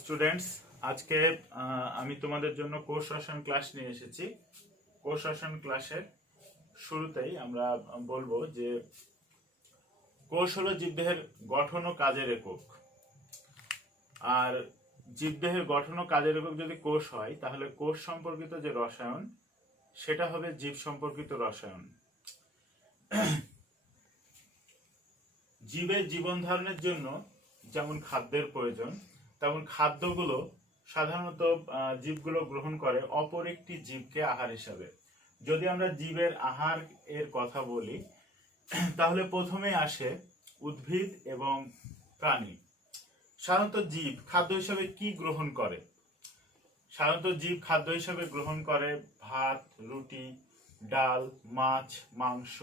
Students, আজকে আমি তোমাদের জন্য কোষ রসায়ন ক্লাস নিয়ে এসেছি। কোষ রসায়ন ক্লাসের শুরুতেই আমরা বলবো যে কোষ হলো জীবদেহের গঠন ও কাজের একক। আর জীবদেহের গঠন ও কাজের একক যদি কোষ হয়, তাহলে কোষ সম্পর্কিত যে রসায়ন সেটা হবে জীব সম্পর্কিত রসায়ন। জীবের জীবন ধারণের জন্য যেমন খাদ্যের প্রয়োজন, তেমন খাদ্যগুলো সাধারণত জীবগুলো গ্রহণ করে অপর একটি জীবকে আহার হিসাবে। যদি আমরা জীবের আহার এর কথা বলি, তাহলে প্রথমে আসে উদ্ভিদ এবং প্রাণী। সাধারণত জীব খাদ্য হিসাবে কি গ্রহণ করে? সাধারণত জীব খাদ্য হিসাবে গ্রহণ করে ভাত, রুটি, ডাল, মাছ, মাংস,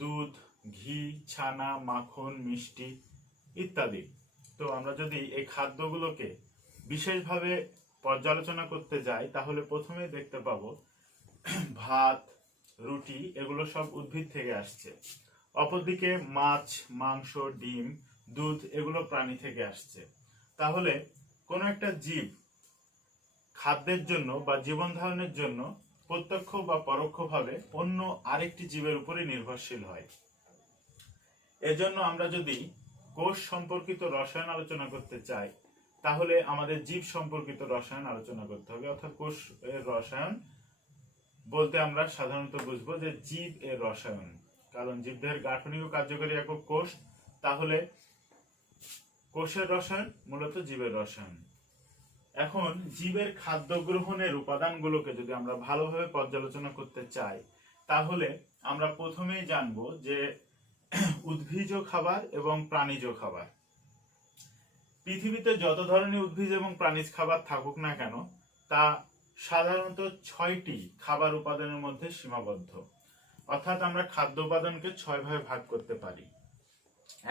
দুধ, ঘি, ছানা, মাখন, মিষ্টি ইত্যাদি। তো আমরা যদি এই খাদ্যগুলোকে বিশেষভাবে পর্যালোচনা করতে যাই, তাহলে প্রথমেই দেখতে পাবো ভাত, রুটি এগুলো সব উদ্ভিদ থেকে আসছে। অপরদিকে মাছ, মাংস, ডিম, দুধ এগুলো প্রাণী থেকে আসছে। তাহলে কোনো একটা জীব খাদ্যের জন্য বা জীবন ধারণের জন্য প্রত্যক্ষ বা পরোক্ষভাবে অন্য আরেকটি জীবের উপরে নির্ভরশীল হয়। এজন্য আমরা যদি কোষ সম্পর্কিত রসায়ন আলোচনা করতে চাই, তাহলে আমাদের জীব সম্পর্কিত রসায়ন আলোচনা করতে হবে। অর্থাৎ কোষ এর রসায়ন বলতে আমরা সাধারণত বুঝবো যে জীব এর রসায়ন, কারণ জীবদেহের গাঠনিক ও কার্যকরী একক কোষ। তাহলে কোষের রসায়ন মূলত জীবের রসায়ন। এখন জীবের খাদ্য গ্রহণের উপাদানগুলোকে যদি আমরা ভালোভাবে পর্যালোচনা করতে চাই, তাহলে আমরা প্রথমেই জানবো যে উদ্ভিজ খাবার এবং প্রাণীজ খাবার। পৃথিবীতে যত ধরনের উদ্ভিজ এবং প্রাণীজ খাবার থাকুক না কেন, তা সাধারণত 6টি খাবার উপাদানের মধ্যে সীমাবদ্ধ। অর্থাৎ আমরা খাদ্য উপাদানকে 6 ভাগে ভাগ করতে পারি।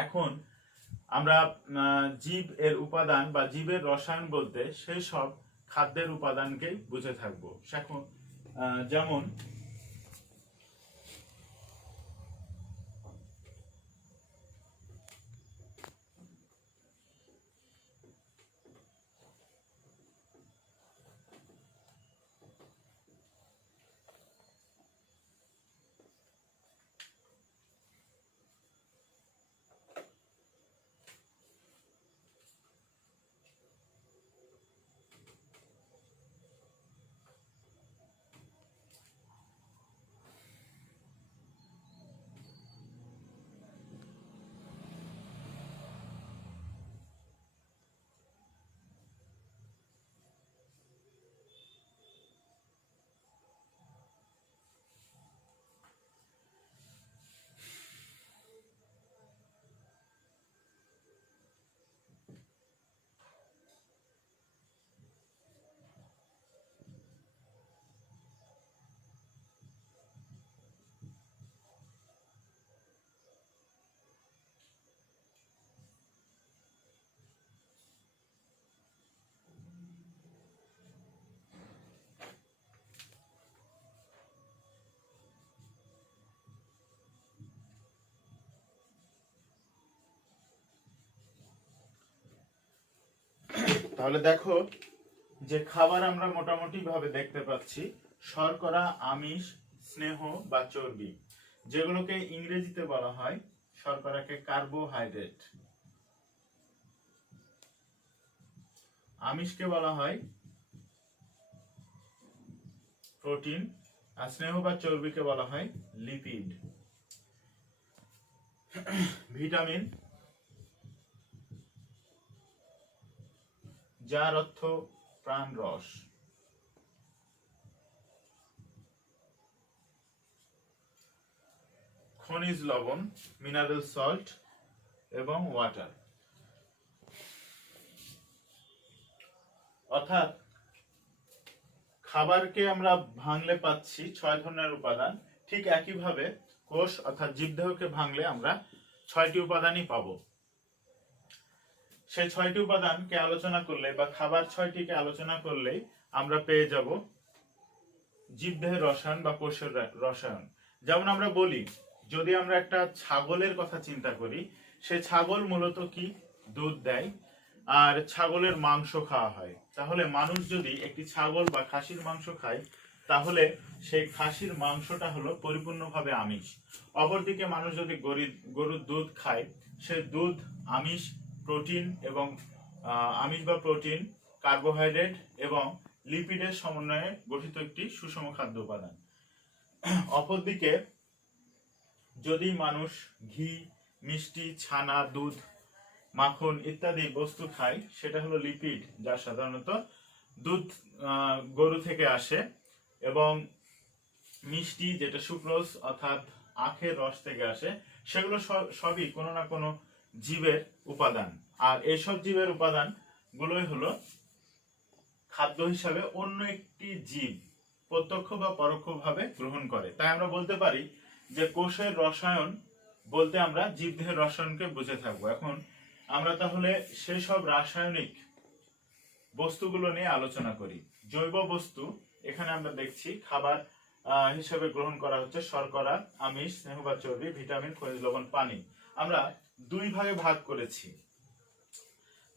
এখন আমরা জীব এর উপাদান বা জীবের রসায়ন বলতে সেই সব খাদ্যের উপাদানকে বুঝে থাকবো। এখন যেমন তাহলে দেখো যে খাবার আমরা মোটামুটি ভাবে দেখতে পাচ্ছি শর্করা, আমিষ, স্নেহ বা চর্বি, যেগুলোকে ইংরেজিতে বলা হয় শর্করাকে কার্বোহাইড্রেট, আমিষকে বলা হয় প্রোটিন, আর স্নেহ বা চর্বিকে বলা হয় লিপিড। ভিটামিন, যার অর্থ প্রাণ রস, খনিজ লবণ, মিনারেল সল্ট এবং ওয়াটার। অর্থাৎ খাবারকে আমরা ভাঙলে পাচ্ছি 6 ধরনের উপাদান। ঠিক একইভাবে কোষ অর্থাৎ জীবদেহকে ভাঙলে আমরা 6টি উপাদানই পাবো। সেই 6টি উপাদানকে আলোচনা করলে বা খাবার 6টিকে আলোচনা করলে আমরা পেয়ে যাব জীবদেহের রসায়ন বা কোষের রসায়ন। যেমন আমরা বলি, যদি আমরা একটা ছাগলের কথা চিন্তা করি, সে ছাগল মূলত কি দুধ দেয়। আর ছাগলের মাংস খাওয়া হয়। তাহলে মানুষ যদি একটি ছাগল বা খাসির মাংস খায় তাহলে সেই খাসির মাংসটা হলো পরিপূর্ণভাবে আমিষ। অপরদিকে মানুষ যদি গরুর দুধ খায়, সে দুধ আমিষ, প্রোটিন এবং আমিষ বা প্রোটিন, কার্বোহাইড্রেট এবং লিপিডের সমন্বয়ে গঠিত একটি সুষম খাদ্য উপাদান। অপরদিকে যদি মানুষ ঘি, মিষ্টি, ছানা, দুধ, মাখন ইত্যাদি বস্তু খায়, সেটা হলো লিপিড, যা সাধারণত দুধ গরু থেকে আসে, এবং মিষ্টি যেটা সুক্রোজ অর্থাৎ আখের রস থেকে আসে, সেগুলো সবই কোনো না কোনো জীবের উপাদান। আর এইসব জীবের উপাদান গুলোই হলো খাদ্য হিসাবে অন্য একটি জীব প্রত্যক্ষ বা পরোক্ষভাবে গ্রহণ করে। তাই আমরা বলতে পারি যে কোষের রসায়ন বলতে আমরা জীবদেহের রসায়নকে বুঝে থাকবো। এখন আমরা তাহলে সেই সব রাসায়নিক বস্তুগুলো নিয়ে আলোচনা করি। জৈব বস্তু এখানে আমরা দেখছি খাবার হিসেবে গ্রহণ করা হচ্ছে শর্করা, আমিষ, স্নেহ বা চর্বি, ভিটামিন, খনিজ লবণ, পানি। আমরা দুই ভাগে ভাগ করেছি।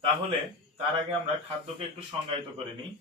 তাহলে তার আগে আমরা খাদ্যকে একটু সংজ্ঞায়িত করে নিই।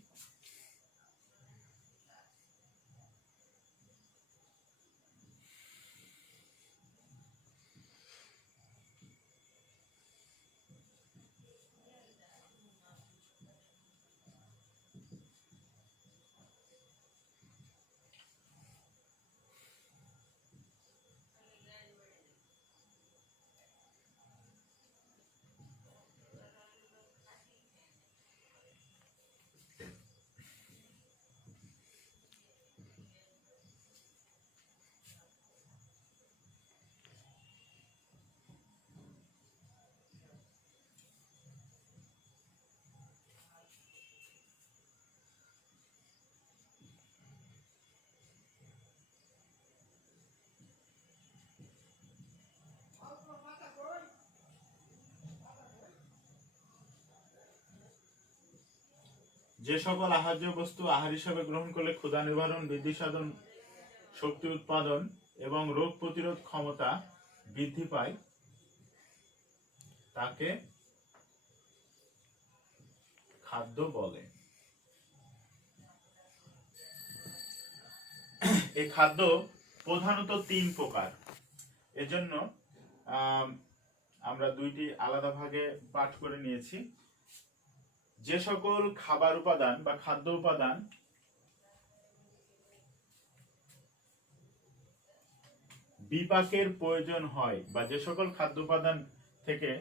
যে সকল আহার্য বস্তু আহার হিসাবে গ্রহণ করলে ক্ষুধা নিবারণ, বৃদ্ধি সাধন, শক্তি উৎপাদন এবং রোগ প্রতিরোধ ক্ষমতা বৃদ্ধি পায়, তাকে খাদ্য বলে। এই খাদ্য প্রধানত 3 প্রকার। এজন্য আমরা দুইটি আলাদা ভাগে পাঠ করে নিয়েছি। যে সকল খাবার উপাদান বা খাদ্য উপাদান বিপাকের প্রয়োজন হয়, বা যে সকল খাদ্য উপাদান থেকে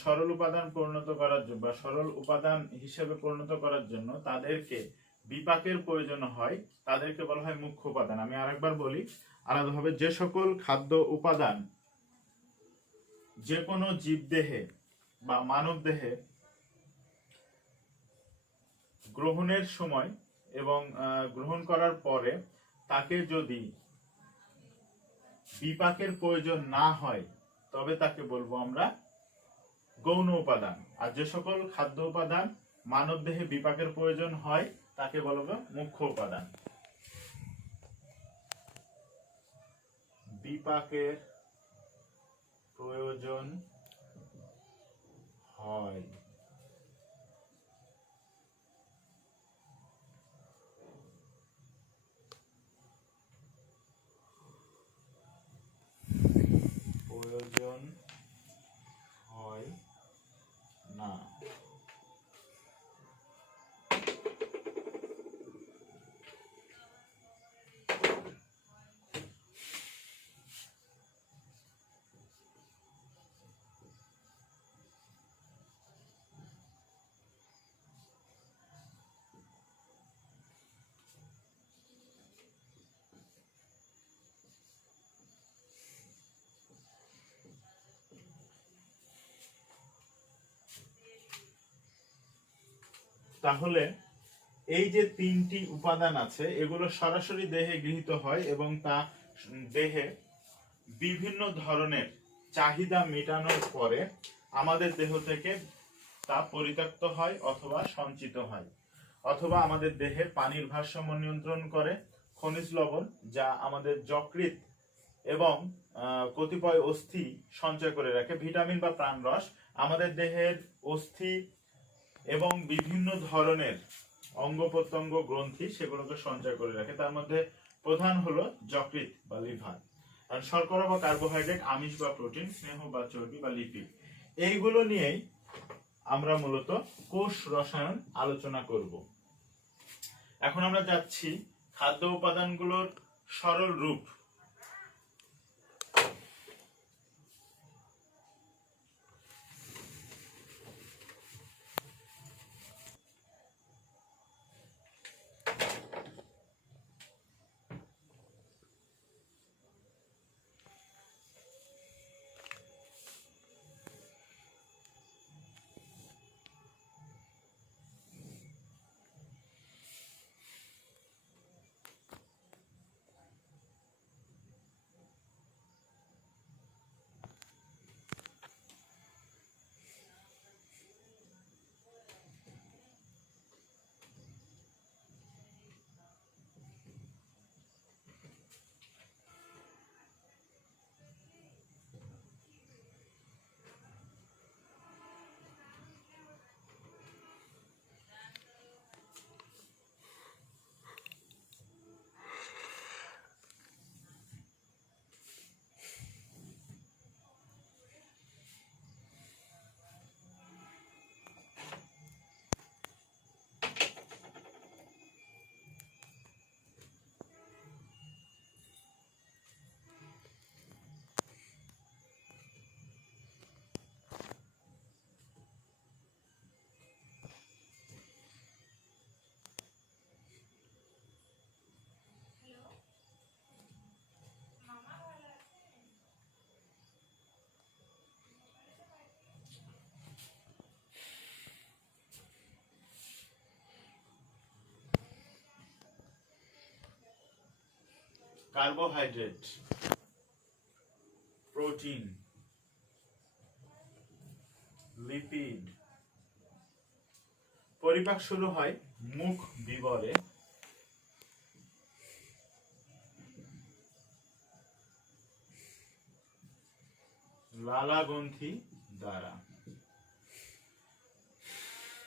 সরল উপাদান পরিণত করার জন্য বা সরল উপাদান হিসেবে পরিণত করার জন্য তাদেরকে বিপাকের প্রয়োজন হয়, তাদেরকে বলা হয় মুখ্য উপাদান। আমি আরেকবার বলি আলাদাভাবে, যে সকল খাদ্য উপাদান যে কোনো জীবদেহে বা মানব দেহে গ্রহণের সময় এবং গ্রহণ করার পরে তাকে যদি বিপাকের প্রয়োজন না হয়, তবে তাকে বলবো আমরা গৌণ উপাদান। আর যে সকল খাদ্য উপাদান মানব দেহে বিপাকের প্রয়োজন হয়, তাকে বলবো মুখ্য উপাদান। বিপাকের প্রয়োজন হয় না। তাহলে এই যে 3টি উপাদান আছে, এগুলো সরাসরি দেহে গৃহীত হয় এবং তা দেহে বিভিন্ন ধরনের চাহিদা মেটানোর পরে আমাদের দেহ থেকে তা পরিত্যক্ত হয় অথবা সঞ্চিত হয়, অথবা আমাদের দেহে পানির ভারসাম্য নিয়ন্ত্রণ করে, খনিজ লবণ যা আমাদের যকৃৎ এবং কতিপয় অস্থি সঞ্চয় করে রাখে, ভিটামিন বা প্রাণরস আমাদের দেহের অস্থি এবং বিভিন্ন ধরনের অঙ্গ প্রত্যঙ্গ গ্রন্থি সেগুলোকে সঞ্চয় করে রাখে। তার মধ্যে প্রধান হলো যকৃৎ বা লিভার। আর শর্করা বা কার্বোহাইড্রেট, আমিষ বা প্রোটিন, স্নেহ বা চর্বি বা লিপিড, এইগুলো নিয়েই আমরা মূলত কোষ রসায়ন আলোচনা করব। এখন আমরা যাচ্ছি খাদ্য উপাদানগুলোর সরল রূপ। Carbohydrate, protein, lipid. পরিপাক শুরু হয় মুখ বিবরে, লালাগ্রন্থি দ্বারা।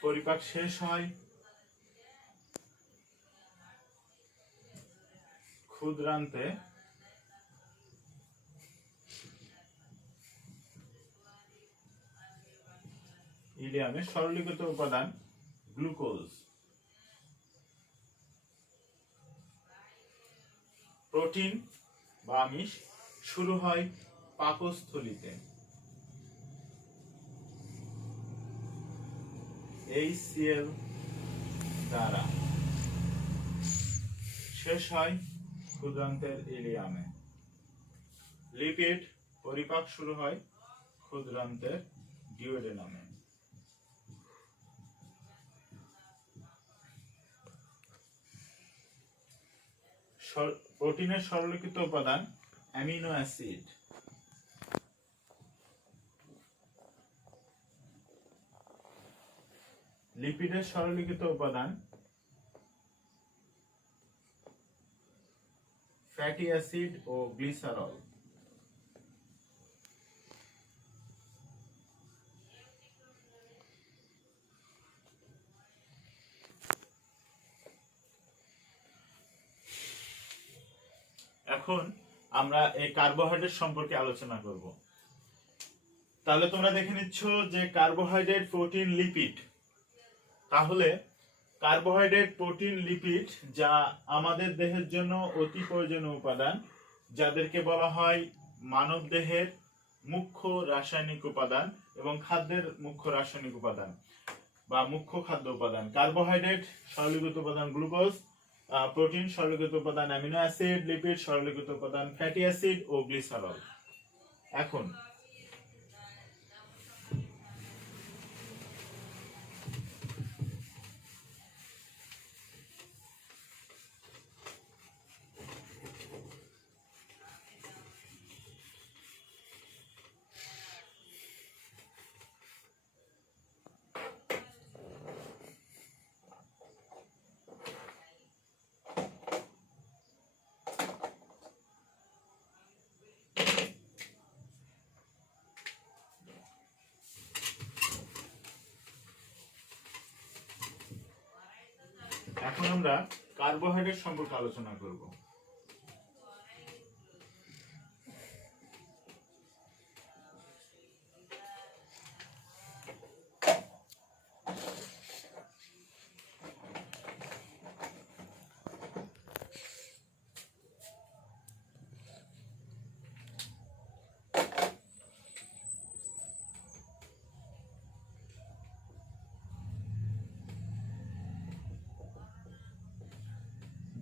পরিপাক শেষ হয় ক্ষুদ্রান্তে, ইলিয়ামে সরলীকৃত উপাদান গ্লুকোজ। প্রোটিন বা আমিষ শুরু হয় পাকস্থলীতে, HCl দ্বারা, শেষ হয় ক্ষুদ্রান্তের ইলিয়ামে। লিপিড পরিপাক শুরু হয় ক্ষুদ্রান্তের ডিওডেনামে। প্রোটিনের সরলীকৃত উপাদান অ্যামিনো অ্যাসিড। লিপিডের সরলীকৃত উপাদান ফ্যাটি অ্যাসিড ও গ্লিসারল। এখন আমরা এই কার্বোহাইড্রেট সম্পর্কে আলোচনা করব। তাহলে তোমরা দেখে নিচ্ছ যে কার্বোহাইড্রেট, প্রোটিন, লিপিড। তাহলে কার্বোহাইড্রেট, প্রোটিন, লিপিড যা আমাদের দেহের জন্য অতি প্রয়োজনীয় উপাদান, যাদেরকে বলা হয় মানব দেহের মুখ্য রাসায়নিক উপাদান এবং খাদ্যের মুখ্য রাসায়নিক উপাদান বা মুখ্য খাদ্য উপাদান। কার্বোহাইড্রেট সরলীকৃত উপাদান গ্লুকোজ, প্রোটিন সরলীকৃত উপাদান অ্যামিনো অ্যাসিড, লিপিড সরলীকৃত উপাদান ফ্যাটি অ্যাসিড ও গ্লিসারল। এখন আমরা কার্বোহাইড্রেট সম্পর্কে আলোচনা করব।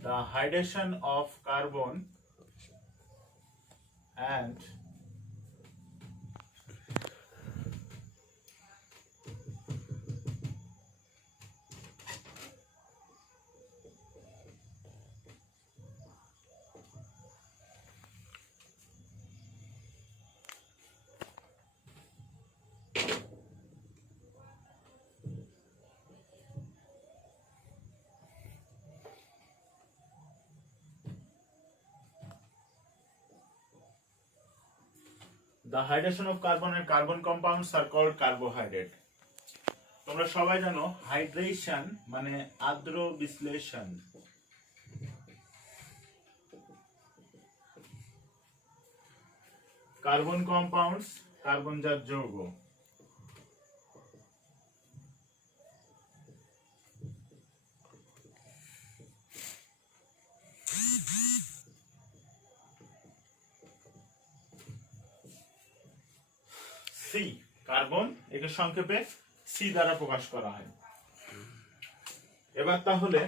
The hydration of carbon and the hydration of carbon and carbon compounds are called carbohydrate. তোমরা সবাই জানো হাইড্রেশন মানে আর্দ্র বিশ্লেষণ। কার্বন কম্পাউন্ডস কার্বনজাত যৌগ। সি কার্বন, একে সংক্ষেপে সি দ্বারা প্রকাশ করা হয়। এবার তাহলে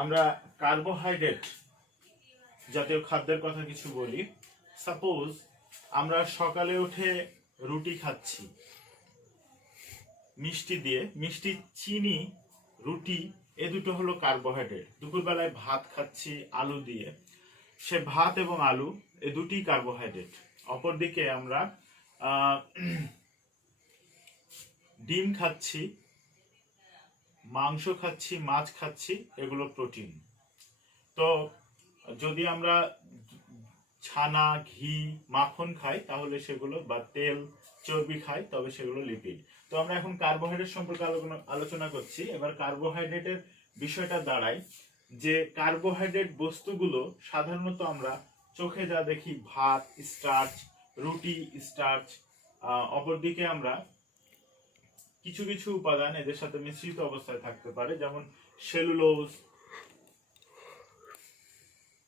আমরা কার্বোহাইড্রেট জাতীয় খাদ্যের কথা কিছু বলি। সাপোজ আমরা সকালে উঠে রুটি খাচ্ছি মিষ্টি দিয়ে, মিষ্টি, চিনি, রুটি, এ দুটো হলো কার্বোহাইড্রেট। দুপুরবেলায় ভাত খাচ্ছি আলু দিয়ে, সে ভাত এবং আলু এ দুটি কার্বোহাইড্রেট। অপরদিকে আমরা ডিম খাচ্ছি, মাংস খাচ্ছি, মাছ খাচ্ছি, এগুলো প্রোটিন। তো যদি আমরা ছানা, ঘি, মাখন খাই তাহলে সেগুলো, বা তেল, চর্বি খাই তবে সেগুলো লিপিড। তো আমরা এখন কার্বোহাইড্রেট সম্পর্কে আলোচনা করছি। এবার কার্বোহাইড্রেটের বিষয়টা দাঁড়ায় যে কার্বোহাইড্রেট বস্তুগুলো সাধারণত আমরা চোখে যা দেখি, ভাত স্টার্চ, রুটি স্টার্চ, অপরদিকে আমরা কিছু কিছু উপাদান এদের সাথে মিশ্রিত অবস্থায় থাকতে পারে, যেমন সেলুলোজ,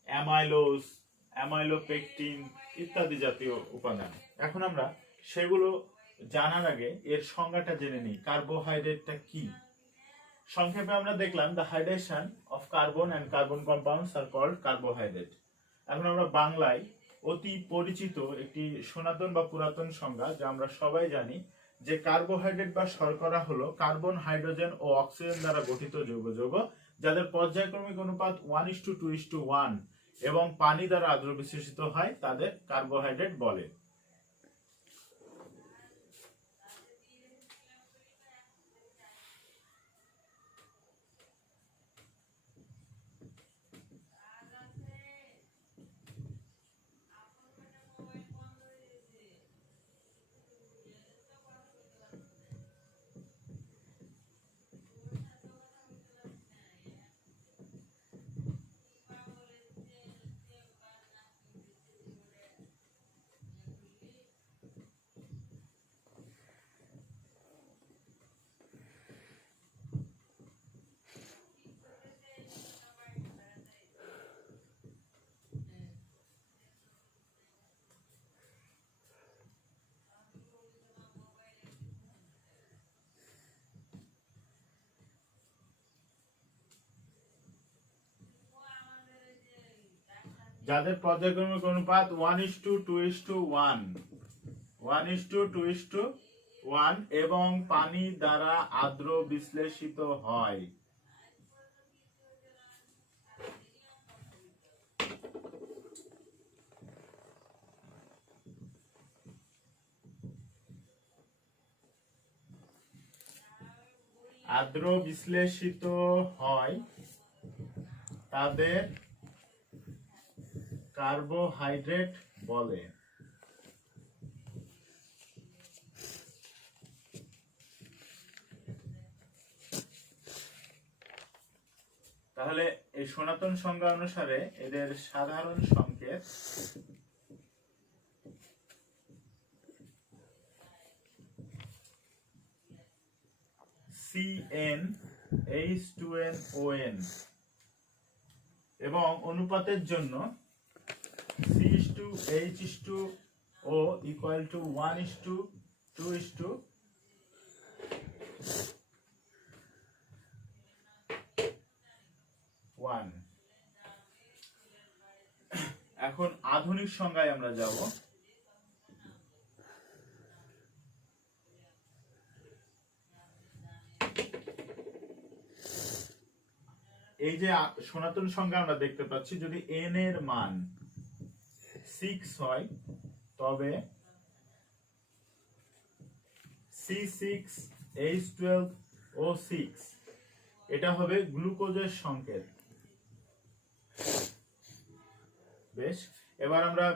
অ্যামাইলোজ, অ্যামাইলোপেকটিন ইত্যাদি জাতীয় উপাদান। এখন আমরা সেগুলো জানার আগে এর সংজ্ঞাটা জেনে নিই, কার্বোহাইড্রেটটা কি। সংক্ষেপে আমরা দেখলাম the hydration of carbon and carbon compounds are called carbohydrate. এখন আমরা বাংলায় অতি পরিচিত একটি সনাতন বা পুরাতন সংজ্ঞা যা আমরা সবাই জানি, যে কার্বোহাইড্রেট বা শর্করা হলো কার্বন, হাইড্রোজেন ও অক্সিজেন দ্বারা গঠিত জৈব যৌগ যাদের পর্যায়ক্রমিক অনুপাত 1:2:1 এবং পানি দ্বারা আদ্র বিশ্লেষিত হয়, তাদের কার্বোহাইড্রেট বলে। যাদের পর্যায়ক্রমিক অনুপাত 1:2:1 এবং পানি দ্বারা আদ্র বিশ্লেষিত হয়। আদ্র বিশ্লেষিত হয় তাদের কার্বোহাইড্রেট বলে। তাহলে এই সনাতন সংজ্ঞা অনুসারে এদের সাধারণ সংকেত CnH2nOn এবং অনুপাতের জন্য C/H2O equal to 1:2:1। এখন আধুনিক সংজ্ঞায় আমরা যাব। এই যে সনাতন সংজ্ঞা আমরা দেখতে পাচ্ছি, যদি n এর মান 6 হয় তবে C6H12O6 এটা হবে গ্লুকোজের সংকেত। বেশ, এবার আমরা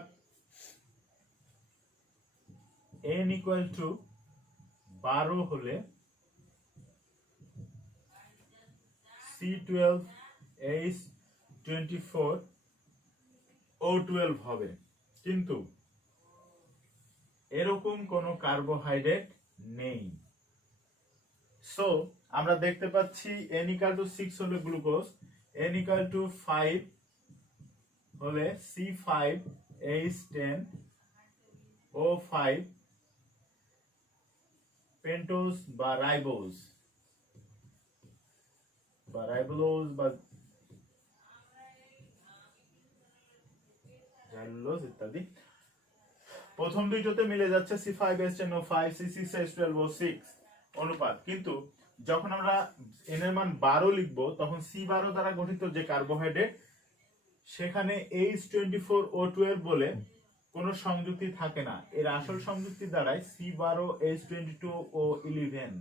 n equal to 12 হলে C12H24O12 হবে, কিন্তু এরকম কোনো কার্বোহাইড্রেট নেই। সো আমরা দেখতে পাচ্ছি n equal to 6 হলে গ্লুকোজ, n equal to 5 হলে C5H10O5 পেন্টোজ বা রাইবোজ বা রাইবোজ বা জাইলোজ ইত্যাদি। প্রথম দুইটাতে মিলে যাচ্ছে C5H10O5 C6H12O6 অনুপাত, কিন্তু যখন আমরা n এর মান 12 লিখব তখন C12 দ্বারা গঠিত যে কার্বোহাইড্রেট সেখানে H24O12 বলে কোনো সংযুক্তি থাকে না। এর আসল সংযুক্তি দ্বারাই C12H22O11,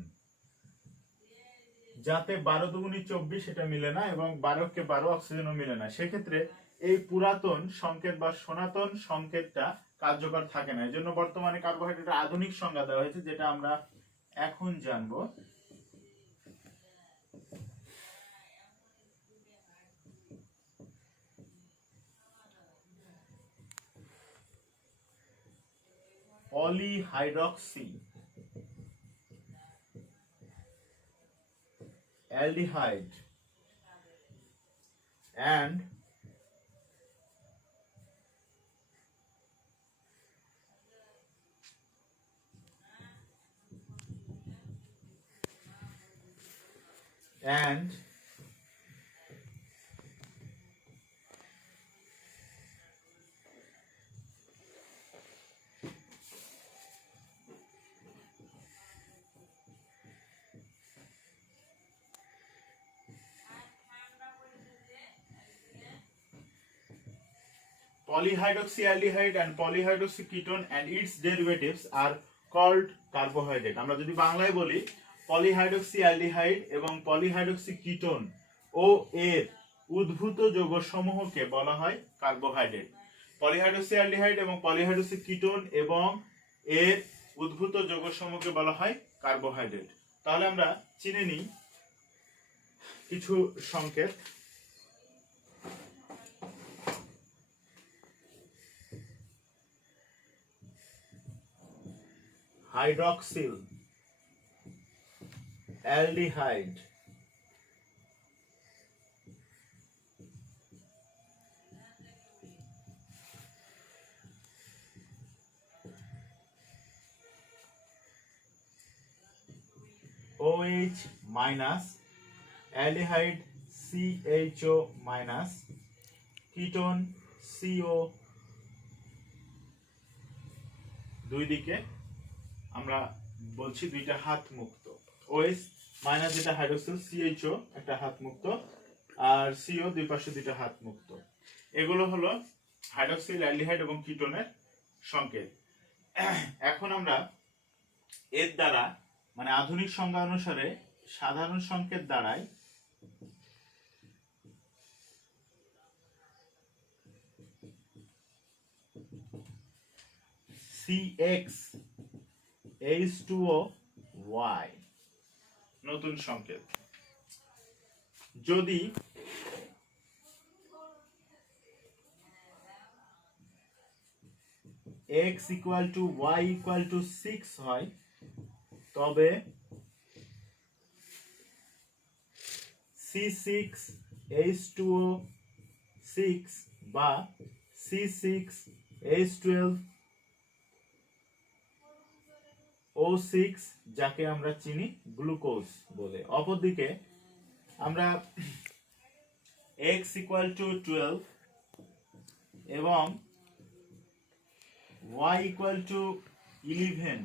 যাতে 12 দুগুণী 24 এটা মিলে না এবং 12 কে 12 অক্সিজেনও মিলে না। সেক্ষেত্রে এই পুরাতন সংকেত বা সনাতন সংকেতটা কার্যকর থাকে না। এজন্য বর্তমানে কার্বোহাইড্রেটের আধুনিক সংজ্ঞা দেওয়া হয়েছে, যেটা আমরা এখন জানবো। Polyhydroxy aldehyde and polyhydroxyaldehyde and polyhydroxyketone and its derivatives are called carbohydrate। আমরা যদি বাংলায় বলি পলিহাইড্রক্সিঅ্যালডিহাইড এবং পলিহাইড্রক্সিকিটোন ও এর উদ্ভূত যৌগসমূহকে বলা হয় কার্বোহাইড্রেট। পলিহাইড্রক্সিঅ্যালডিহাইড এবং পলিহাইড্রক্সিকিটোন এবং এর উদ্ভূত যৌগসমূহকে বলা হয় কার্বোহাইড্রেট। তাহলে আমরা চিনে নিই কিছু সংকেত। Hydroxyl aldehyde, OH minus, aldehyde CHO minus, ketone CO, দুই দিকে আমরা বলছি দুইটা হাত মুক্ত। OH মাইনাস যেটা হাইড্রোক্সিল, CHO একটা হাত মুক্ত, আর CO দুই পাশে দুইটা হাত মুক্ত। এগুলো হলো হাইড্রোক্সিল অ্যালডিহাইড এবং কিটোনের সংকেত। এখন আমরা এর দ্বারা মানে আধুনিক সংজ্ঞা অনুসারে সাধারণ সংকেত দ্বারাই CXH2OY নতুন সংকেত। যদি x equal to y equal to 6 হয়, তবে C6H2O6 বা C6H12O6 যাকে আমরা চিনি গ্লুকোজ বলে। অপরদিকে আমরা x ইকুয়াল টু 12 এবং y ইকুয়াল টু 11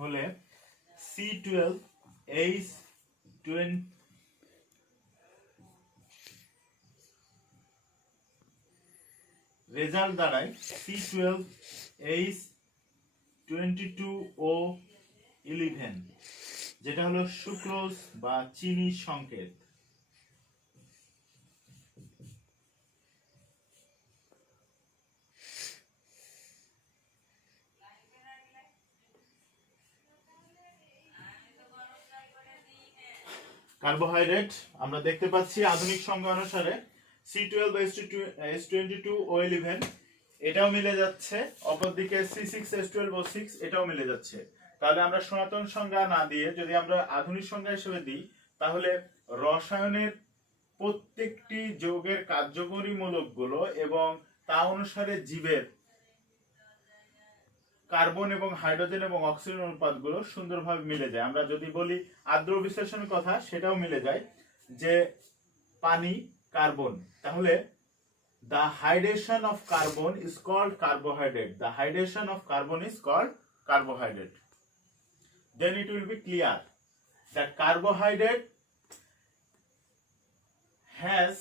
হলে C12H20 রেজাল্ট দাঁড়ায় C12H22O11, যেটা হলো সুক্রোজ বা চিনি সংকেত। কার্বোহাইড্রেট আমরা দেখতে পাচ্ছি আধুনিক সংজ্ঞা অনুসারে C12H22O11 এটাও মিলে যাচ্ছে, অপরদিকে C6H12O6 এটাও মিলে যাচ্ছে। তাহলে আমরা সনাতন সংজ্ঞা না দিয়ে যদি আমরা আধুনিক সংজ্ঞা হিসেবে দিই, তাহলে রসায়নের প্রত্যেকটি যৌগের কার্যকরী মূলকগুলো এবং তা অনুসারে জীবের কার্বন এবং হাইড্রোজেন এবং অক্সিজেন অনুপাতগুলো সুন্দরভাবে মিলে যায়। আমরা যদি বলি আদ্র বিশ্লেষণের কথা, সেটাও মিলে যায় যে পানি কার্বন, তাহলে the hydration of carbon is called carbohydrate. The hydration of carbon is called carbohydrate. Then it will be clear that carbohydrate has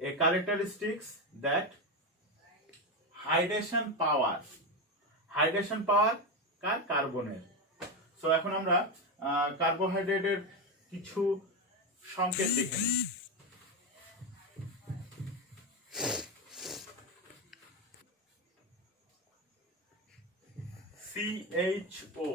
a characteristics that hydration power কার কার্বনের। সো এখন আমরা কার্বোহাইড্রেটের কিছু সংকেত দেখে নিই। CHO,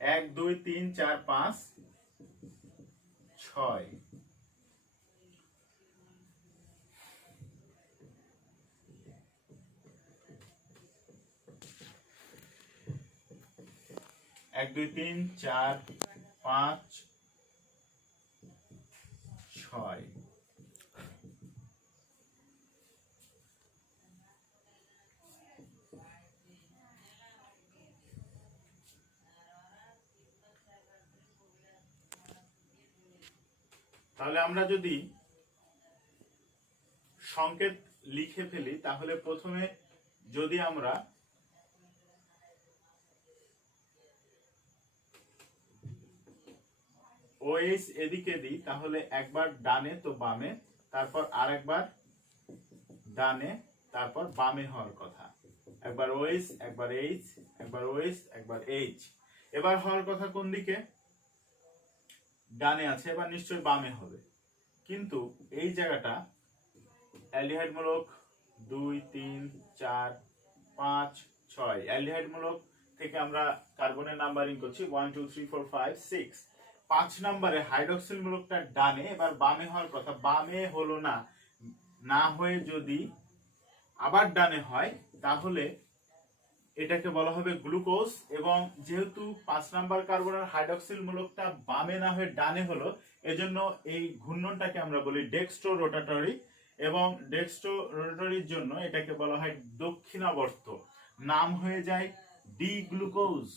1 2 3 4 5 6, 1 2 3 4 5 6। তাহলে আমরা যদি সংকেত লিখে ফেলি, তাহলে প্রথমে যদি আমরা OH এদিকে দিই, তাহলে একবার ডানে তো বামে, তারপর আরেকবার ডানে তারপর বামে হওয়ার কথা। একবার OH একবার H, একবার OH একবার H। এবার হওয়ার কথা কোন দিকে? ডানে আছে, এবার নিশ্চয়ই বামে হবে। কিন্তু এই জায়গাটা অ্যালডিহাইড মূলক 2 3 4 5 6, অ্যালডিহাইড মূলক থেকে আমরা কার্বনের নাম্বারিং করছি 1 2 3 4 5 6। 5 নম্বরে হাইড্রোক্সিল মূলকটা ডানে, এবার বামে হওয়ার কথা, বামে হলো না, না হয়ে যদি আবার ডানে হয় তাহলে এটাকে বলা হবে গ্লুকোজ। এবং যেহেতু 5 নাম্বার কার্বনের হাইড্রোক্সিল মূলকটা বামে না হয়ে ডানে হলো, এজন্য এই ঘূর্ণনটাকে আমরা বলি ডেক্সট্রো রোটাটরি, এবং ডেক্সট্রো রোটাটরির জন্য এটাকে বলা হয় দক্ষিণাবর্ত, নাম হয়ে যায় ডি গ্লুকোজ।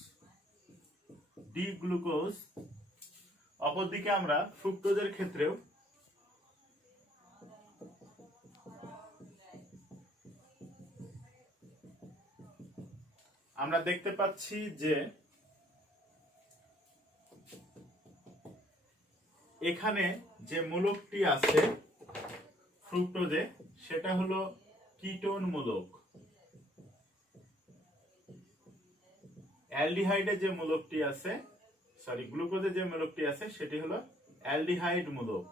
অপরদিকে আমরা ফ্রুক্টোজের ক্ষেত্রেও আমরা দেখতে পাচ্ছি যে এখানে যে মূলকটি আছে ফ্রুক্টোজে, সেটা হলো কিটোন মূলক। অ্যালডিহাইডে যে মূলকটি আছে, গ্লুকোজে যে মূলকটি আছে সেটি হলো অ্যালডিহাইড মূলক।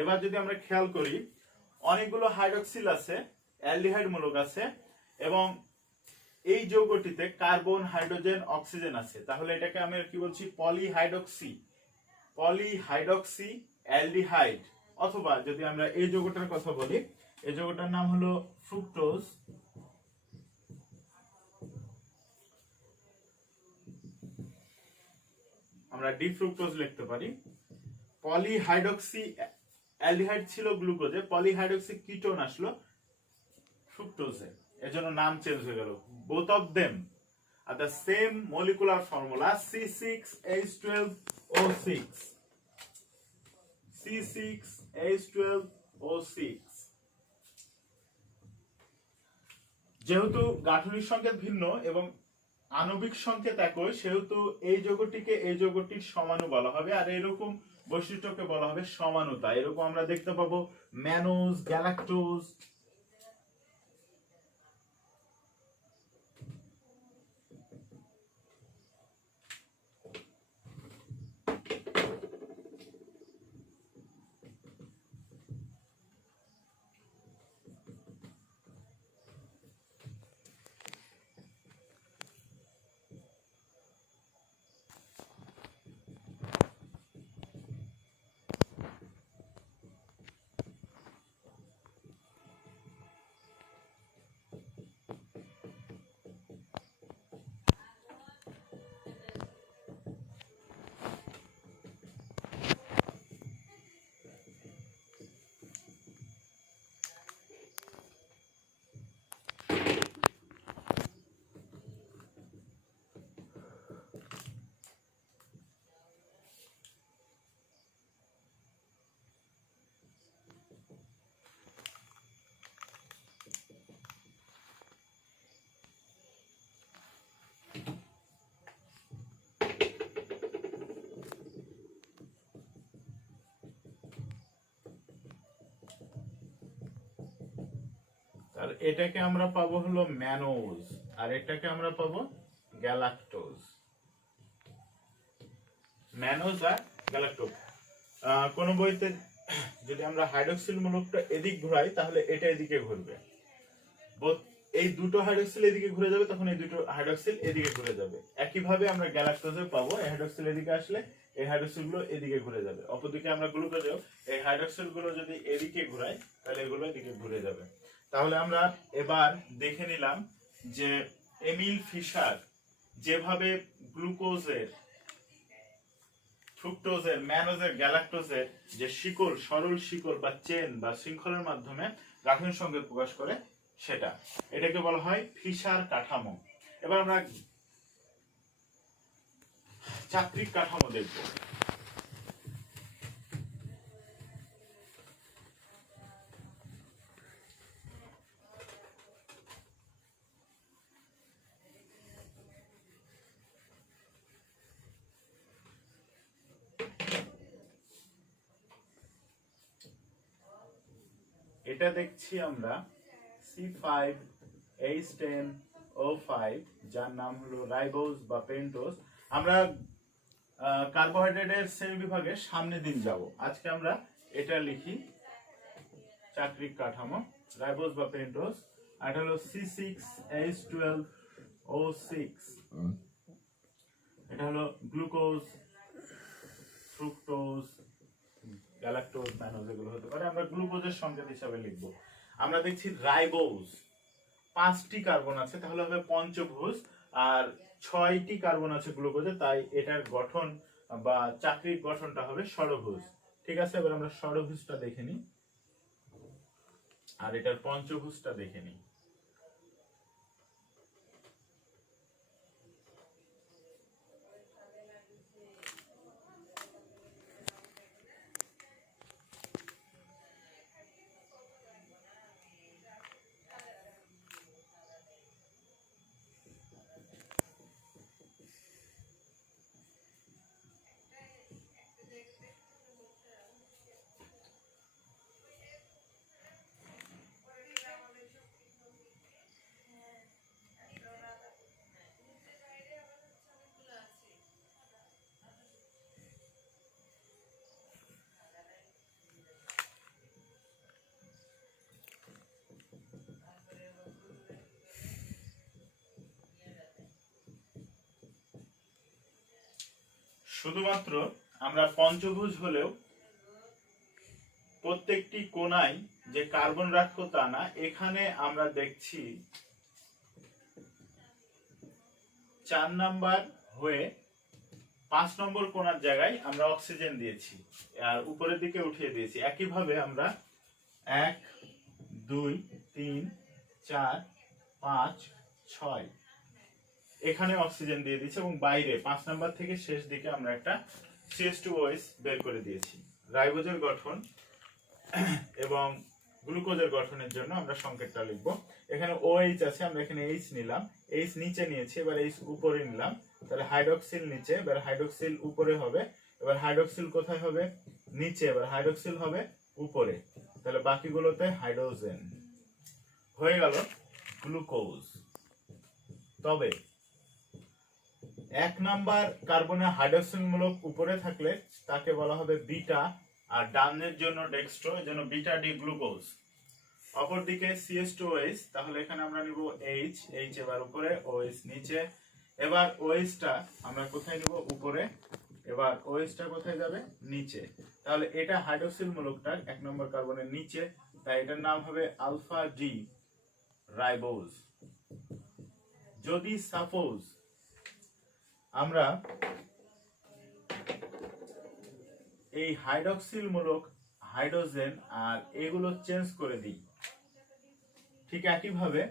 এবার যদি আমরা খেয়াল করি, অনেকগুলো হাইড্রোক্সিল আছে, অ্যালডিহাইড মূলক আছে, এবং এই যৌগটিতে কার্বন, হাইড্রোজেন, অক্সিজেন আছে, তাহলে এটাকে আমরা কি বলছি? Polyhydroxy aldehyde. অথবা যদি আমরা এই যৌগটার কথা বলি, এই যৌগটার নাম হলো ফ্রুক্টোজ। আমরা ডিফ্রুক্টোজ লিখতে পারি। পলিহাইড্রক্সি অ্যালডিহাইড ছিল গ্লুকোজে, পলিহাইড্রক্সি কিটোন আসলো ফ্রুক্টোজে, এজন্য নাম চেঞ্জ হয়ে গেল। Both of them are the same molecular formula C6H12O6, C6H12O6। যেহেতু গাঠনিক সংকেত ভিন্ন এবং আণবিক সংকেত একই, সেহেতু এই যৌগটিকে এই যৌগটির সমাণু বলা হবে, আর এরকম বৈশিষ্ট্যকে বলা হবে সমানুতা। এরকম আমরা দেখতে পাবো ম্যানোজ, গ্যালাক্টোজ। আর এটাকে আমরা পাবো হলো ম্যানোজ, আর এটাকে আমরা পাবো গ্যালাক্টোজ। ম্যানোজ আর গ্যালাক্টোজ। কোন বইতে যদি আমরা হাইড্রক্সিল মূলকটা এদিক ঘোরাই, তাহলে এটা এদিকে ঘুরবে। এই দুটো হাইড্রক্সিল এদিকে ঘুরে যাবে, তখন এই দুটো হাইড্রক্সিল এদিকে ঘুরে যাবে। একইভাবে আমরা গ্যালাক্টোজে পাবো, এই হাইড্রক্সিল এদিকে আসলে এই হাইড্রক্সিল গুলো এদিকে ঘুরে যাবে। অপরদিকে আমরা গ্লুকোজেও এই হাইড্রক্সিল গুলো যদি এদিকে ঘুরাই, তাহলে এগুলো এদিকে ঘুরে যাবে। তাহলে আমরা এবার দেখে নিলাম যে এমিল ফিশার যেভাবে গ্লুকোজের, ফ্রুক্টোজের, ম্যানোজের, গ্যালাক্টোজের যে শিকল, সরল শিকল বা চেন বা শৃঙ্খলের মাধ্যমে গাঠনিক সংকেত প্রকাশ করে, সেটা এটাকে বলা হয় ফিশার কাঠামো। এবার আমরা চাক্রিক কাঠামো দেখব। এটা দেখছি আমরা C5H10O5, যার নাম হলো রাইবোজ বা পেন্টোজ। আমরা কার্বোহাইড্রেটের শ্রেণী বিভাগের সামনের দিন যাব। আজকে আমরা এটা লিখি চাক্রিক কাঠামো, রাইবোজ বা পেন্টোজ। আর এটা হলো C6H12O6, এটা হলো গ্লুকোজ, ফ্রুক্টোজ, গ্যালাক্টোজ, ম্যানোজ, এগুলো হতে পারে। আমরা গ্লুকোজের সংকেত হিসাবে লিখবো। আমরা দেখছি রাইবোজ 5টি কার্বন আছে, তাহলে হবে পঞ্চভুজ, আর 6টি কার্বন আছে গ্লুকোজে, তাই এটার গঠন বা চাক্রিক গঠনটা হবে ষড়ভুজ। ঠিক আছে, এবার আমরা ষড়ভুজটা দেখে নিই, আর এটার পঞ্চভুজটা দেখে নিই। শুধুমাত্র আমরা পঞ্চভুজ হলেও প্রত্যেকটি কোণায় যে কার্বন রাখবো তা না, এখানে আমরা দেখছি 4 নাম্বার হয়ে 5 নম্বর কোণার জায়গায় আমরা অক্সিজেন দিয়েছি আর উপরের দিকে উঠিয়ে দিয়েছি। একইভাবে আমরা 1 2 3 4 5 6 এখানে অক্সিজেন দিয়ে দিয়েছি এবং বাইরে 5 নাম্বার থেকে শেষ দিকে আমরা একটা CH2OH বের করে দিয়েছি। রাইবোজের গঠন এবং গ্লুকোজের গঠনের জন্য আমরা সংকেতটা লিখব। এখানে OH আছে, আমরা এখানে H নিলাম, H নিচে নিয়েছি, এবার H উপরে নিলাম, তাহলে হাইড্রক্সিল নিচে, এবার হাইড্রক্সিল উপরে হবে, এবার হাইড্রক্সিল কোথায় হবে? নিচে, এবার হাইড্রক্সিল হবে উপরে, তাহলে বাকিগুলোতে হাইড্রোজেন হয়ে গেল গ্লুকোজ। তবে 1 নাম্বার কার্বনে হাইড্রোক্সিল মূলক উপরে থাকলে তাকে বলা হবে বিটা, আর ডানের জন্য ডেক্সট্রো, এজন্য বিটা ডি গ্লুকোজ। অপরদিকে CH2OH, তাহলে এখানে আমরা নিব H, H এবার উপরে, OH নিচে, এবার OH টা আমরা কোথায় নিব? উপরে, এবার OH টা কোথায় যাবে? নিচে। তাহলে এটা হাইড্রোক্সিল মূলকটা 1 নম্বর কার্বনের নিচে, তাই এটার নাম হবে আলফা ডি রাইবোজ। যদি সাপোজ আমরা এই হাইড্রক্সিল মূলক হাইড্রোজেন আর এগুলো চেঞ্জ করে দিই, ঠিক একইভাবে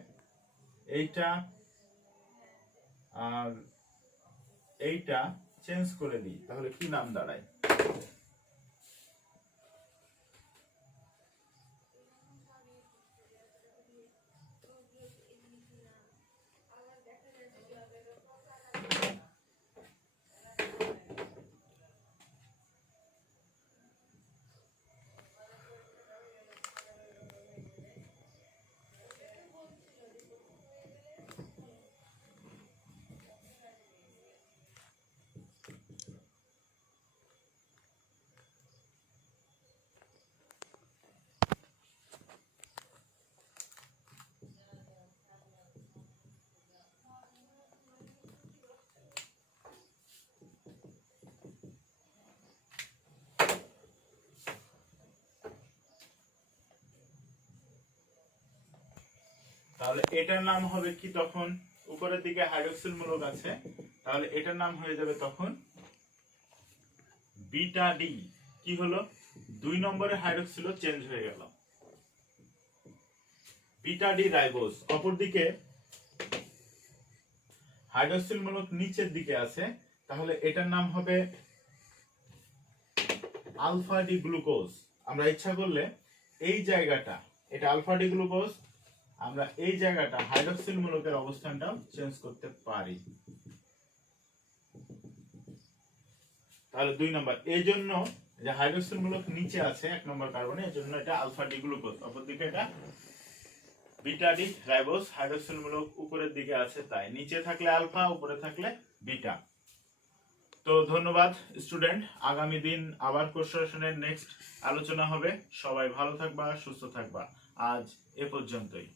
এইটা আর এইটা চেঞ্জ করে দিই, তাহলে কি নাম দাঁড়ায়? তাহলে এটার নাম হবে কি তখন? উপরের দিকে হাইড্রোক্সিল মূলক আছে, তাহলে এটার নাম হয়ে যাবে তখন বিটা ডি। কি হলো? 2 নম্বরের হাইড্রোক্সিল চেঞ্জ হয়ে গেল, বিটা ডি রাইবোজ। অপরদিকে হাইড্রোক্সিল মূলক নিচের দিকে আছে, তাহলে এটার নাম হবে আলফা ডি গ্লুকোজ। আমরা ইচ্ছা করলে এই জায়গাটা, এটা আলফা ডি গ্লুকোজ, আমরা এই জায়গাটা হাইড্রোক্সিল মূলকের অবস্থানটাও চেঞ্জ করতে পারি। তাহলে 2 নম্বর, এই জন্য যে হাইড্রোক্সিল মূলক নিচে আছে 1 নম্বর কার্বনে, এই জন্য এটা আলফা ডি গ্লুকোজ। অপরদিকে এটা বিটা ডি রাইবোজ, হাইড্রোক্সিল মূলক উপরের দিকে আছে, তাই নিচে থাকলে আলফা, উপরে থাকলে বিটা। তো ধন্যবাদ স্টুডেন্ট, আগামী দিন আবার কোশ্চেনের নেক্সট আলোচনা হবে। সবাই ভালো থাকবা, সুস্থ থাকবা। আজ এ পর্যন্তই।